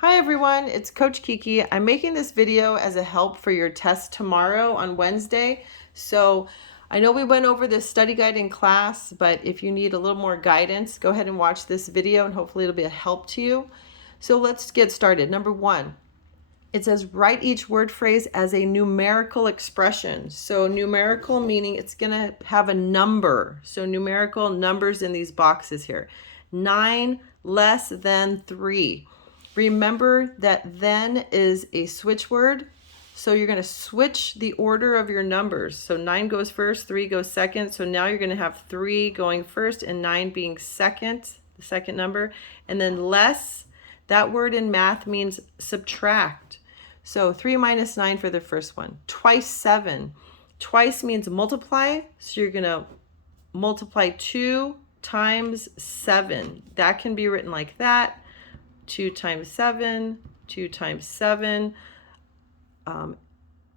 Hi everyone, it's Coach Kiki. I'm making this video as a help for your test tomorrow on Wednesday. So I know we went over this study guide in class, but if you need a little more guidance, go ahead and watch this video and hopefully it'll be a help to you. So let's get started. Number one, it says write each word phrase as a numerical expression. So numerical meaning it's going to have a number. So numerical numbers in these boxes here. 9 less than 3. Remember that then is a switch word. So you're going to switch the order of your numbers. So 9 goes first, 3 goes second. So now you're going to have 3 going first and 9 being second, the second number. And then less, that word in math means subtract. So 3 minus 9 for the first one. Twice 7. Twice means multiply. So you're going to multiply 2 times 7. That can be written like that. 2 times 7, 2 times 7.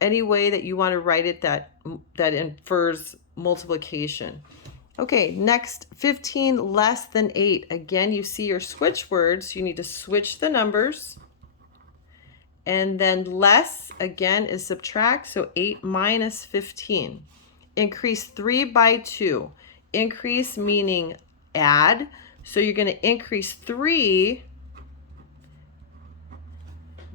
Any way that you want to write it that infers multiplication. Okay, next, 15 less than 8. Again, you see your switch words. You need to switch the numbers. And then less, again, is subtract. So 8 minus 15. Increase 3 by 2. Increase meaning add. So you're going to increase 3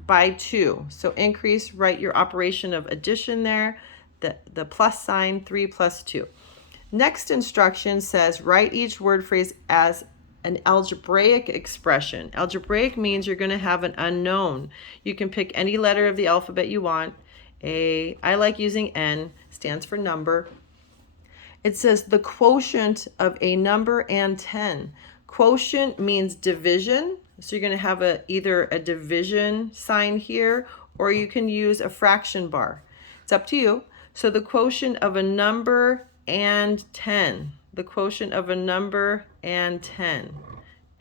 by 2. So increase, write your operation of addition there, the plus sign, 3 plus 2. Next instruction says write each word phrase as an algebraic expression. Algebraic means you're going to have an unknown. You can pick any letter of the alphabet you want. I like using N, stands for number. It says the quotient of a number and 10. Quotient means division. So you're going to have either a division sign here, or you can use a fraction bar. It's up to you. So the quotient of a number and 10. The quotient of a number and 10.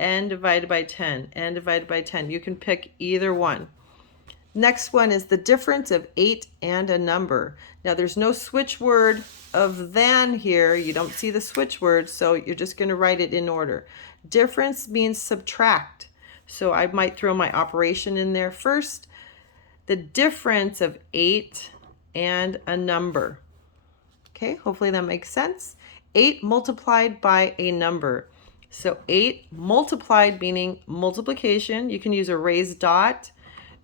N divided by 10. N divided by 10. You can pick either one. Next one is the difference of 8 and a number. Now there's no switch word of than here. You don't see the switch word, so you're just going to write it in order. Difference means subtract. So I might throw my operation in there first. The difference of 8 and a number. Okay, hopefully that makes sense. 8 multiplied by a number. So 8 multiplied meaning multiplication. You can use a raised dot.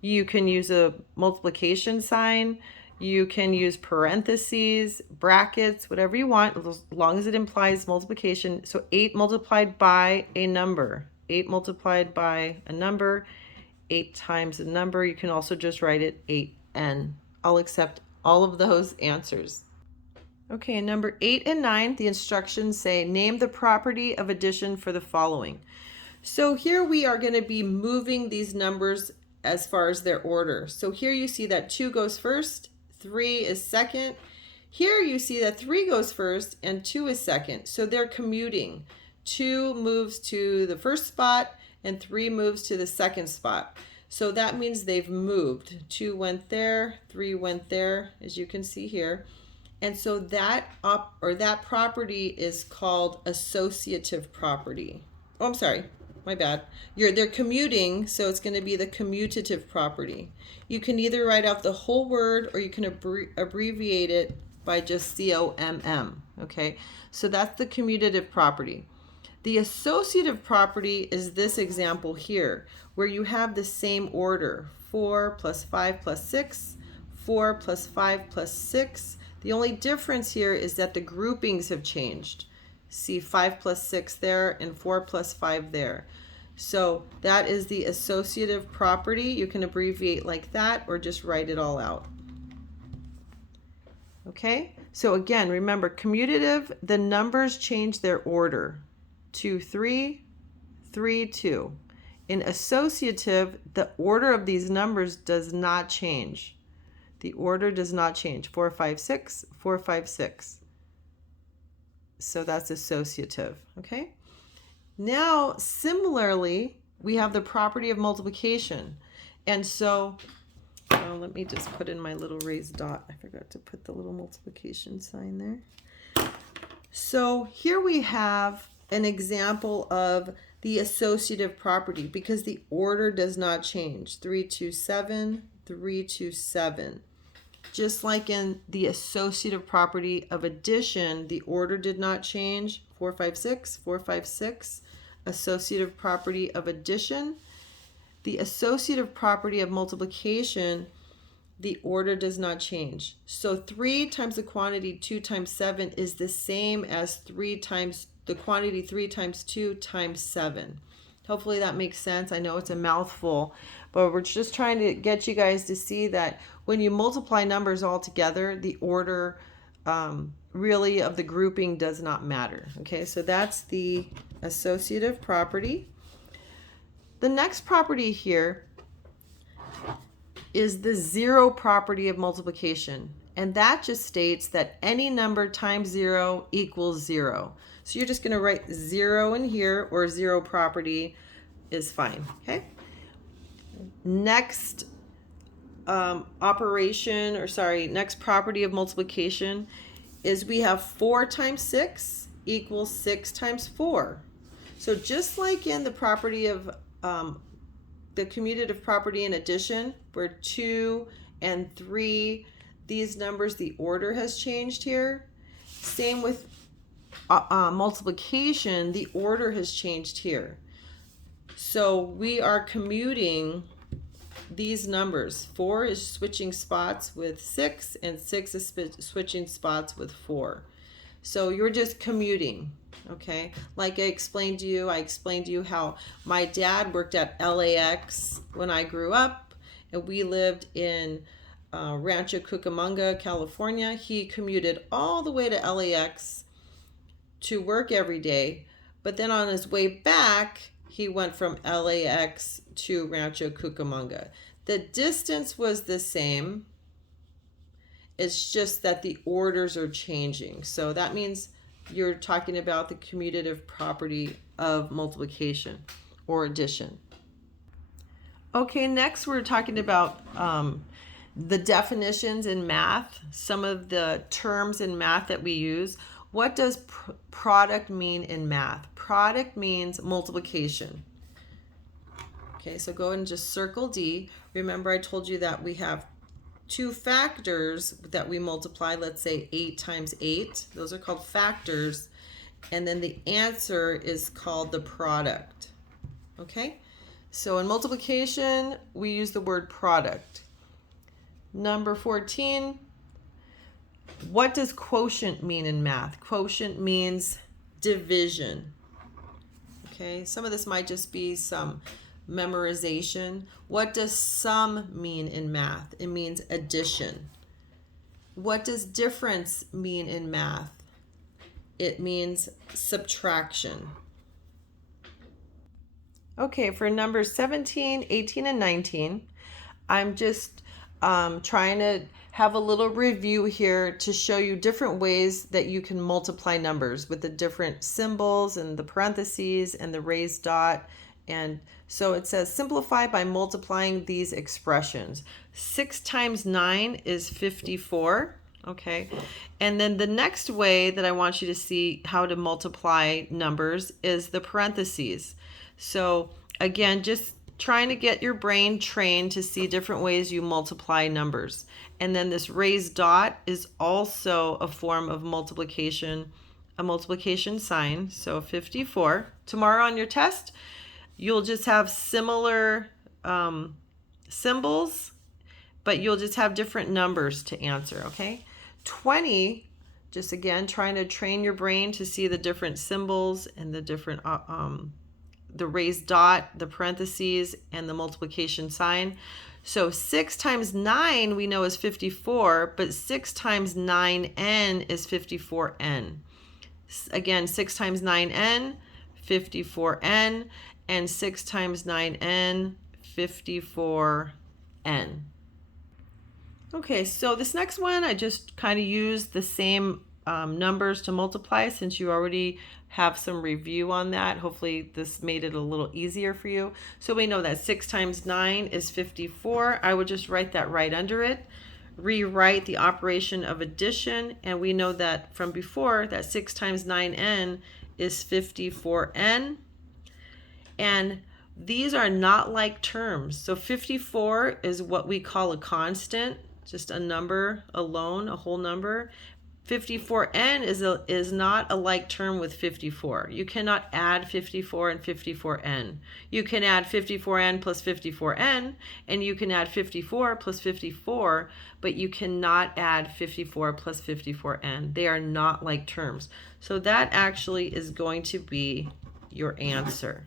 You can use a multiplication sign. You can use parentheses, brackets, whatever you want, as long as it implies multiplication. So 8 multiplied by a number. 8 multiplied by a number. 8 times a number. You can also just write it 8n. I'll accept all of those answers. Okay, number 8 and 9, the instructions say, name the property of addition for the following. So here we are going to be moving these numbers as far as their order. So here you see that 2 goes first, 3 is second. Here you see that 3 goes first and 2 is second. So they're commuting. 2 moves to the first spot and 3 moves to the second spot. So that means they've moved. 2 went there, 3 went there, as you can see here. And so that property is called associative property. Oh, I'm sorry, my bad. They're commuting, so it's going to be the commutative property. You can either write out the whole word or you can abbreviate it by just COMM. Okay, so that's the commutative property. The associative property is this example here, where you have the same order. 4 plus 5 plus 6, 4 plus 5 plus 6. The only difference here is that the groupings have changed. See 5 plus 6 there and 4 plus 5 there. So that is the associative property. You can abbreviate like that or just write it all out. Okay, so again, remember commutative, the numbers change their order. 2, 3, 3, 2. In associative, the order of these numbers does not change. The order does not change. 4, 5, 6, 4, 5, 6. So that's associative, okay? Now, similarly, we have the property of multiplication. And so, let me just put in my little raised dot. I forgot to put the little multiplication sign there. So here we have an example of the associative property, because the order does not change. 3, 2, 7, 3, 2, 7. Just like in the associative property of addition, the order did not change. 4, 5, 6, 4, 5, 6. Associative property of addition. The associative property of multiplication, the order does not change. So 3 times the quantity 2 times 7 is the same as 3 times the quantity 3 times 2 times 7. Hopefully that makes sense. I know it's a mouthful, but we're just trying to get you guys to see that when you multiply numbers all together, the order really of the grouping does not matter. Okay, so that's the associative property. The next property here is the zero property of multiplication. And that just states that any number times 0 equals 0. So you're just going to write 0 in here, or zero property is fine. Okay. Next next property of multiplication is we have 4 times 6 equals 6 times 4. So just like in the property of the commutative property in addition, where 2 and 3, these numbers, the order has changed here. Same with multiplication, the order has changed here. So we are commuting these numbers. 4 is switching spots with 6, and 6 is switching spots with 4. So you're just commuting. Okay, like I explained to you how my dad worked at LAX when I grew up, and we lived in Rancho Cucamonga, California. He commuted all the way to LAX to work every day, but then on his way back, he went from LAX to Rancho Cucamonga. The distance was the same. It's just that the orders are changing. So that means you're talking about the commutative property of multiplication or addition. Okay, next we're talking about the definitions in math, some of the terms in math that we use. What does product mean in math? Product means multiplication. Okay, so go and just circle D. Remember I told you that we have 2 factors that we multiply. Let's say 8 times 8. Those are called factors. And then the answer is called the product. Okay? So in multiplication, we use the word product. Number 14. What does quotient mean in math? Quotient means division. Okay? Some of this might just be some memorization. What does sum mean in math? It means addition. What does difference mean in math? It means subtraction. Okay, for numbers 17, 18, and 19, I'm just trying to have a little review here to show you different ways that you can multiply numbers with the different symbols and the parentheses and the raised dot. And so it says simplify by multiplying these expressions. 6 times 9 is 54. Okay. And then the next way that I want you to see how to multiply numbers is the parentheses. So again, just trying to get your brain trained to see different ways you multiply numbers. And then this raised dot is also a form of multiplication, a multiplication sign. So 54. Tomorrow on your test, you'll just have similar symbols, but you'll just have different numbers to answer, okay? 20, just again, trying to train your brain to see the different symbols and the different, the raised dot, the parentheses, and the multiplication sign. So 6 times 9 we know is 54, but 6 times 9n is 54n. Again, 6 times 9n, 54n, and 6 times 9n, 54n. Okay, so this next one, I just kind of used the same numbers to multiply since you already have some review on that. Hopefully this made it a little easier for you. So we know that 6 times 9 is 54. I would just write that right under it. Rewrite the operation of addition, and we know that from before that 6 times 9n is 54n. And these are not like terms. So 54 is what we call a constant, just a number alone, a whole number. 54n is not a like term with 54. You cannot add 54 and 54n. You can add 54n plus 54n, and you can add 54 plus 54, but you cannot add 54 plus 54n. They are not like terms. So that actually is going to be your answer.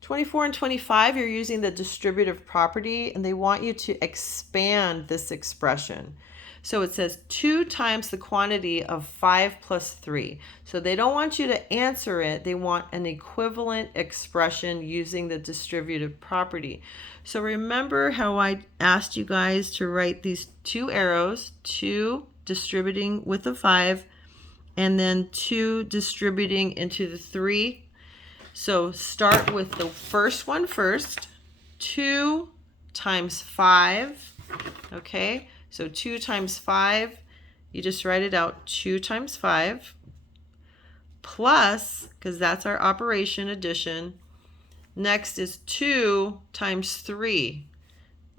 24 and 25, you're using the distributive property, and they want you to expand this expression. So it says 2 times the quantity of 5 plus 3. So they don't want you to answer it. They want an equivalent expression using the distributive property. So remember how I asked you guys to write these 2 arrows, 2 distributing with the 5, and then 2 distributing into the 3. So start with the first one first. 2 times 5, okay? So 2 times 5, you just write it out, 2 times 5, plus, because that's our operation addition. Next is 2 times 3.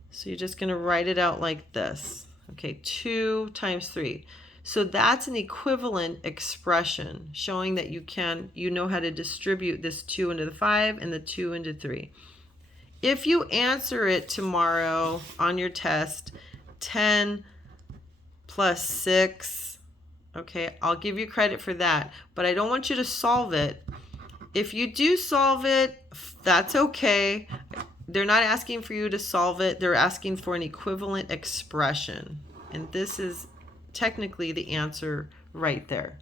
So you're just going to write it out like this. Okay, 2 times 3. So that's an equivalent expression showing that you know how to distribute this 2 into the 5 and the 2 into 3. If you answer it tomorrow on your test, 10 plus 6, okay, I'll give you credit for that, but I don't want you to solve it. If you do solve it, that's okay. They're not asking for you to solve it. They're asking for an equivalent expression. And this is technically the answer right there.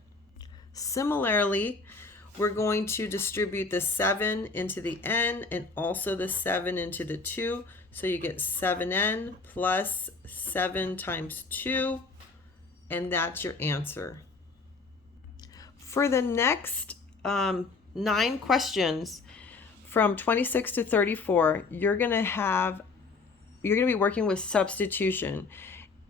Similarly, we're going to distribute the 7 into the n and also the 7 into the 2. So you get 7n plus 7 times 2, and that's your answer. For the next 9 questions from 26 to 34, you're going to be working with substitution,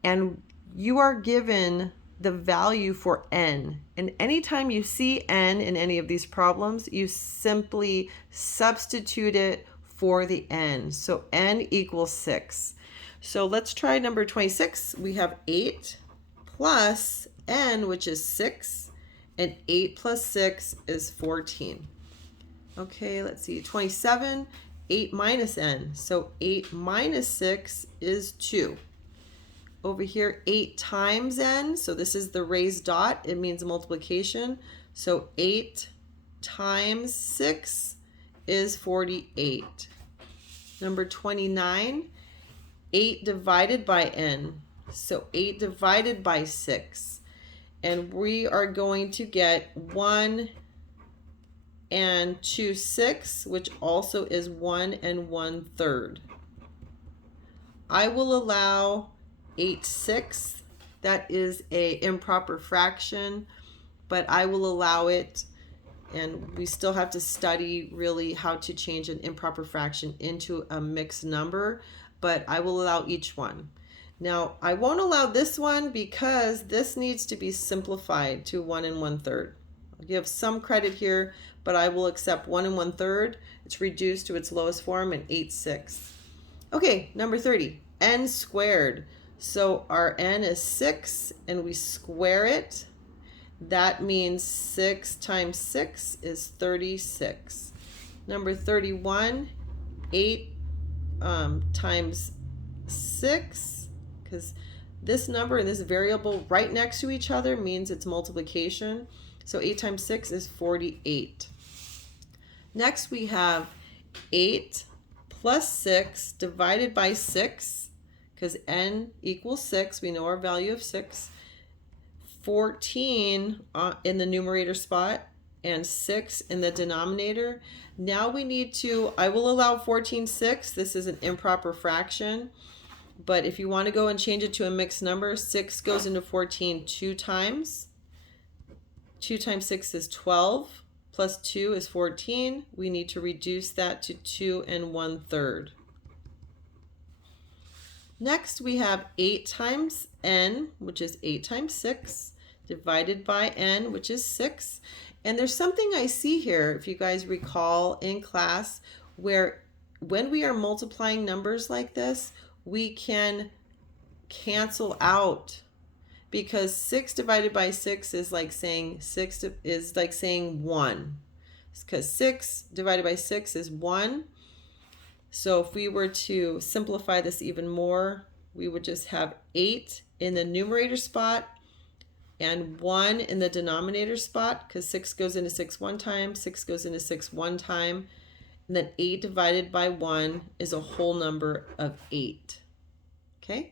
and you are given the value for n. And anytime you see n in any of these problems, you simply substitute it for the n. So n equals 6. So let's try number 26. We have 8 plus n, which is 6, and 8 plus 6 is 14. Okay, let's see. 27, 8 minus n. So 8 minus 6 is 2. Over here, 8 times n, so this is the raised dot, it means multiplication. So 8 times 6 is 48. Number 29, 8 divided by n, so 8 divided by 6. And we are going to get 1 and 2/6, which also is 1 1/3. I will allow 8/6. That is a improper fraction, but I will allow it, and we still have to study really how to change an improper fraction into a mixed number, but I will allow each one. Now, I won't allow this one because this needs to be simplified to 1 1/3. I'll give some credit here, but I will accept 1 1/3. It's reduced to its lowest form, and 8/6. Okay, number 30, n squared. So our n is 6, and we square it. That means 6 times 6 is 36. Number 31, 8 times 6, because this number and this variable right next to each other means it's multiplication. So 8 times 6 is 48. Next we have 8 plus 6 divided by 6. Because n equals 6, we know our value of 6. 14 in the numerator spot and 6 in the denominator. Now we need to, I will allow 14/6. This is an improper fraction. But if you want to go and change it to a mixed number, 6 goes into 14 2 times. 2 times 6 is 12, plus 2 is 14. We need to reduce that to 2 1/3. Next, we have 8 times n, which is 8 times 6, divided by n, which is 6. And there's something I see here, if you guys recall in class, where when we are multiplying numbers like this, we can cancel out, because 6 divided by 6 is like saying 1. Because 6 divided by 6 is 1. So if we were to simplify this even more, we would just have 8 in the numerator spot and 1 in the denominator spot, because 6 goes into 6 one time, 6 goes into 6 one time, and then 8 divided by 1 is a whole number of 8. Okay?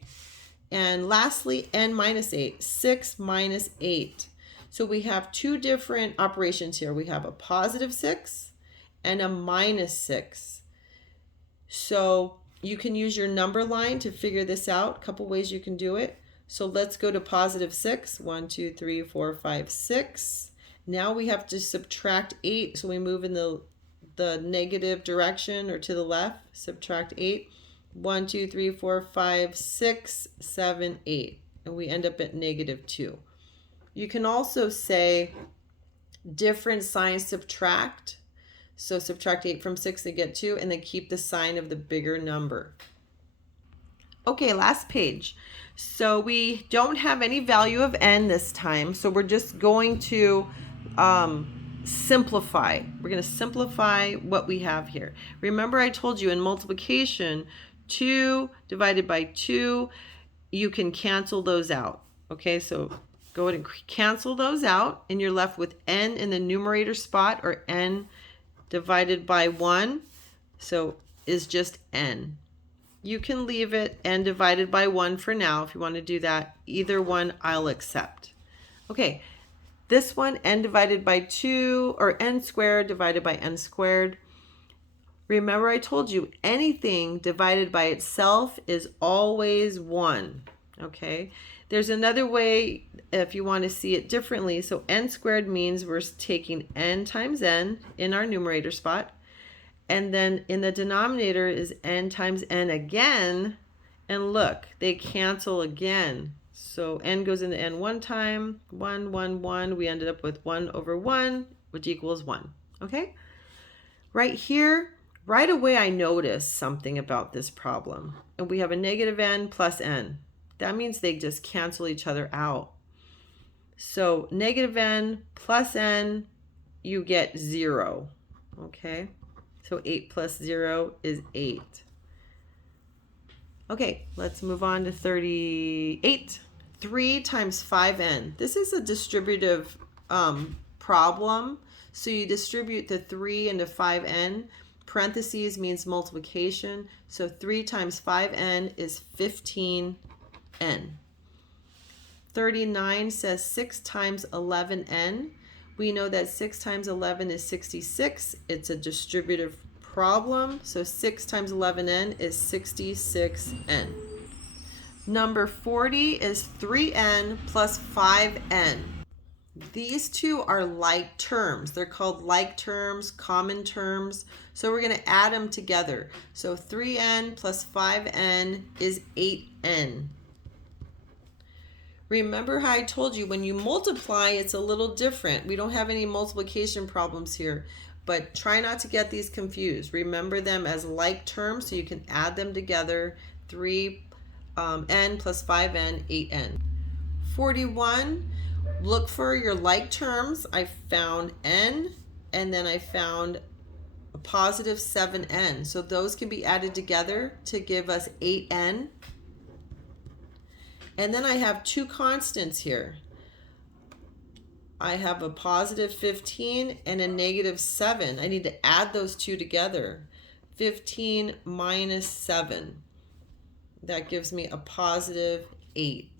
And lastly, n minus 8, 6 minus 8. So we have two different operations here. We have a positive 6 and a minus 6. So you can use your number line to figure this out. A couple ways you can do it. So let's go to positive 6. 1, 2, 3, 4, 5, 6. Now we have to subtract 8. So we move in the negative direction or to the left. Subtract 8. 1, 2, 3, 4, 5, 6, 7, 8. And we end up at negative 2. You can also say different signs subtract. So subtract 8 from 6 to get 2, and then keep the sign of the bigger number. Okay, last page. So we don't have any value of n this time, so we're just going to simplify. We're going to simplify what we have here. Remember, I told you in multiplication, 2 divided by 2, you can cancel those out. Okay, so go ahead and cancel those out, and you're left with n in the numerator spot, or n divided by 1, so is just n. You can leave it n divided by 1 for now if you want to do that. Either one I'll accept. Okay, this one, n divided by 2, or n squared divided by n squared. Remember, I told you anything divided by itself is always 1. Okay, there's another way if you want to see it differently. So n squared means we're taking n times n in our numerator spot, and then in the denominator is n times n again, and look, they cancel again. So n goes into n one time, 1, 1, 1. We ended up with 1 over 1, which equals 1. Okay, right here, right away I noticed something about this problem, and we have a negative n plus n. That means they just cancel each other out. So negative n plus n, you get 0. Okay, so 8 plus 0 is 8. Okay, let's move on to 38. 3 times 5n. This is a distributive problem. So you distribute the 3 into 5n. Parentheses means multiplication. So 3 times 5n is 15n. 39 says 6 times 11n. We know that 6 times 11 is 66. It's a distributive problem. So 6 times 11n is 66n. Number 40 is 3n plus 5n. These two are like terms. They're called like terms, common terms. So we're going to add them together. So 3n plus 5n is 8n. Remember how I told you when you multiply, it's a little different. We don't have any multiplication problems here, but try not to get these confused. Remember them as like terms so you can add them together. 3n plus 5n, 8n. 41, look for your like terms. I found n, and then I found a positive 7n. So those can be added together to give us 8n. And then I have two constants here. I have a positive 15 and a negative 7. I need to add those two together. 15 minus 7. That gives me a positive 8.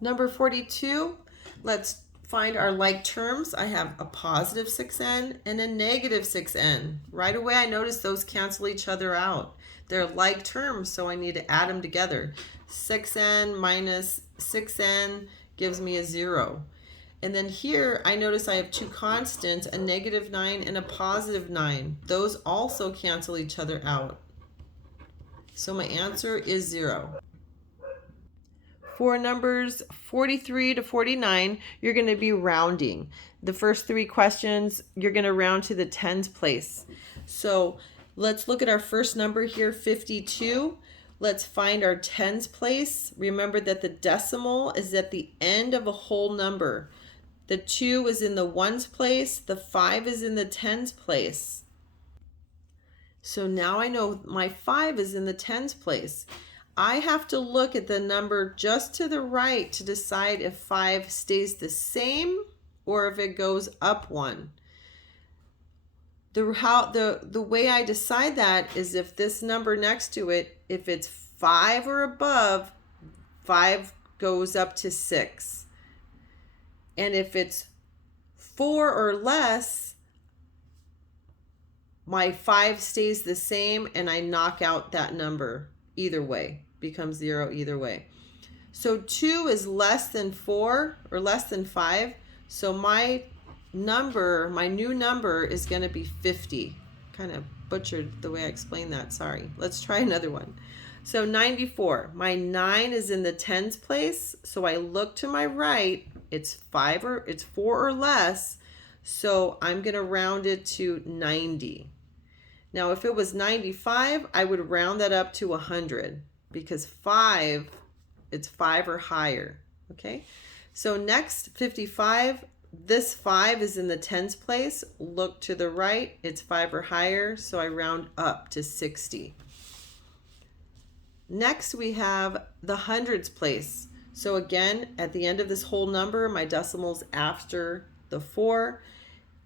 Number 42, let's find our like terms. I have a positive 6n and a negative 6n. Right away I notice those cancel each other out. They're like terms, so I need to add them together. 6n minus 6n gives me a 0. And then here I notice I have two constants, a negative 9 and a positive 9. Those also cancel each other out. So my answer is 0. For numbers 43 to 49, you're going to be rounding. The first three questions, you're going to round to the tens place. So let's look at our first number here, 52. Let's find our tens place. Remember that the decimal is at the end of a whole number. The 2 is in the ones place. The 5 is in the tens place. So now I know my 5 is in the tens place. I have to look at the number just to the right to decide if 5 stays the same or if it goes up 1. The way I decide that is if this number next to it, if it's 5 or above, 5 goes up to 6. And if it's 4 or less, my 5 stays the same and I knock out that number. Either way, becomes 0 either way. So 2 is less than 4 or less than 5. So my new number is going to be 50. Kind of butchered the way I explained that. Sorry. Let's try another one. So 94. My 9 is in the tens place. So I look to my right. It's 4 or less. So I'm going to round it to 90. Now, if it was 95, I would round that up to 100 because 5, it's 5 or higher, okay? So next, 55, this 5 is in the tens place. Look to the right, it's 5 or higher, so I round up to 60. Next, we have the hundreds place. So again, at the end of this whole number, my decimal's after the 4.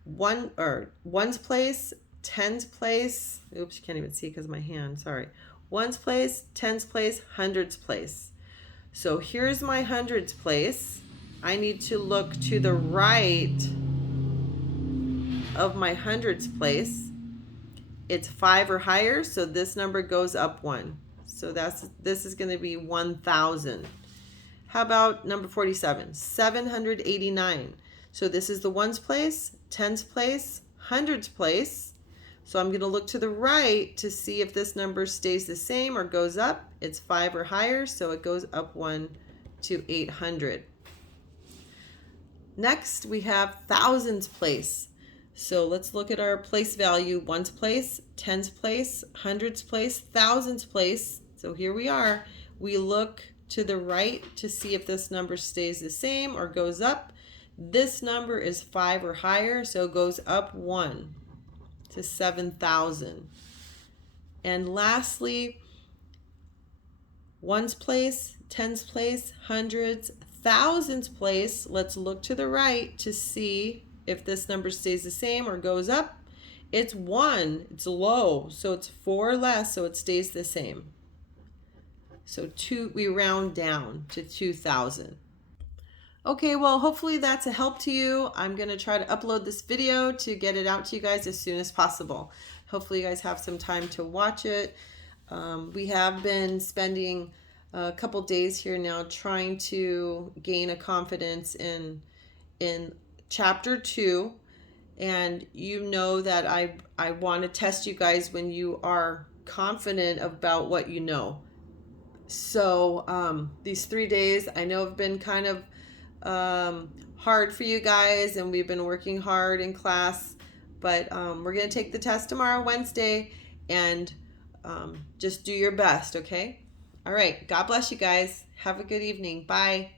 Ones place, tens place, oops, you can't even see because of my hand, sorry. Ones place, tens place, hundreds place. So here's my hundreds place. I need to look to the right of my hundreds place. It's 5 or higher, so this number goes up 1. So this is going to be 1,000. How about number 47? 789. So this is the ones place, tens place, hundreds place. So I'm going to look to the right to see if this number stays the same or goes up. It's 5 or higher, so it goes up 1 to 800. Next, we have thousands place. So let's look at our place value. Ones place, tens place, hundreds place, thousands place. So here we are. We look to the right to see if this number stays the same or goes up. This number is 5 or higher, so it goes up 1 to 7,000. And lastly, ones place, tens place, hundreds, thousands place. Let's look to the right to see if this number stays the same or goes up. It's 1, it's low, so it's 4 or less, so it stays the same. So we round down to 2,000. Okay, well, hopefully that's a help to you. I'm going to try to upload this video to get it out to you guys as soon as possible. Hopefully you guys have some time to watch it. We have been spending a couple days here now trying to gain a confidence in chapter 2. And you know that I want to test you guys when you are confident about what you know. So these 3 days I know have been kind of hard for you guys, and we've been working hard in class, but we're going to take the test tomorrow, Wednesday, and just do your best, okay? All right, God bless you guys. Have a good evening. Bye.